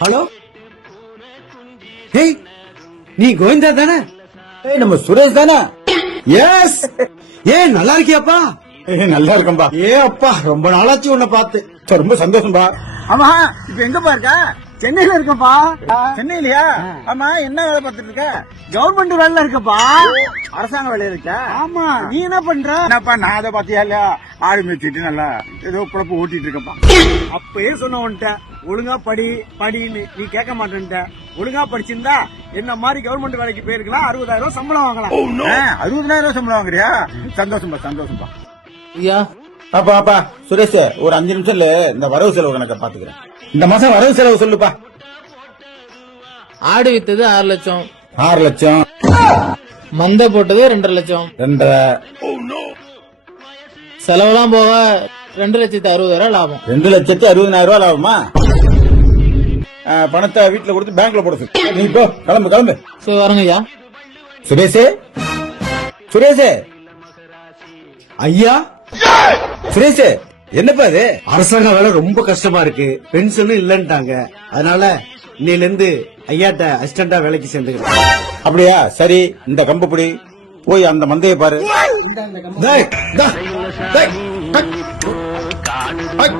Hello, hey, நீ கோவிந்தா தானே? நம்ம சுரேஷ் தானே? எஸ். நல்லா இருக்கியாப்பா? நல்லா இருக்கம்பா. அப்பா, ரொம்ப நாளாச்சு உன்னை பார்த்து. ரொம்ப சந்தோஷம்பா. ஆமா, இப்ப எங்கப்பா இருக்க? சென்னையில இருக்கப்பா. சென்னையிலயா? ஆமா, என்ன வேலை பார்த்துட்டு இருக்க? கவர்மெண்ட் வேலை இருக்கப்பா. அரசாங்க வேலையில இருக்க? ஆமா. நீ என்ன பண்ற? என்னப்பா நான் அதை பாத்தியா இல்லையா? ஆடு மேய்ச்சிட்டு நல்லா ஏதோ குழப்ப ஓட்டிட்டு இருக்கப்பா. அப்பயே சொன்ன உன்ட்ட ஒழுங்கா படின்னு நீ கேட்க மாட்டேன்ட்ட. ஒழுங்கா படிச்சிருந்தா என்ன மாதிரி கவர்மெண்ட் வேலைக்கு போயிருக்கலாம், 60,000 சம்பளம் வாங்கலாம். 60,000 சம்பளம் வாங்குறியா? சந்தோஷம்பா சந்தோஷம்பா. ஐயா, அப்பா சுரேஷ், ஒரு 5 நிமிஷம் இந்த வரவு செலவு கணக்க பாத்துக்கிறேன். இந்த மாசம் வரவு செலவு சொல்லுப்பா. ஆடு வித்தது 6 லட்சம், 6 லட்சம், மந்தை போட்டது 2.5 லட்சம், 2.5, செலவெல்லாம் போக 2,60,000 லாபம். 2,60,000 லாபமா? பணத்தை வீட்டுல கொடுத்து பேங்க்ல போட சொல்லு. நீ போ, கிளம்பு. சரி, வரங்க ஐயா. சுரேஷே ஐயா, சுரேஷ், என்னப்பா இது? அரசாங்க வேலை ரொம்ப கஷ்டமா இருக்கு, பென்ஷனும் இல்லன்ட்டாங்க. அதனால இன்னையில இருந்து ஐயாட்ட அசிஸ்டண்டா வேலைக்கு சேர்ந்துக்கிறேன். அப்படியா? சரி, இந்த கம்பு பிடி, போய் அந்த மந்தையை பாரு. டேய், டேய், டேய், டேய்.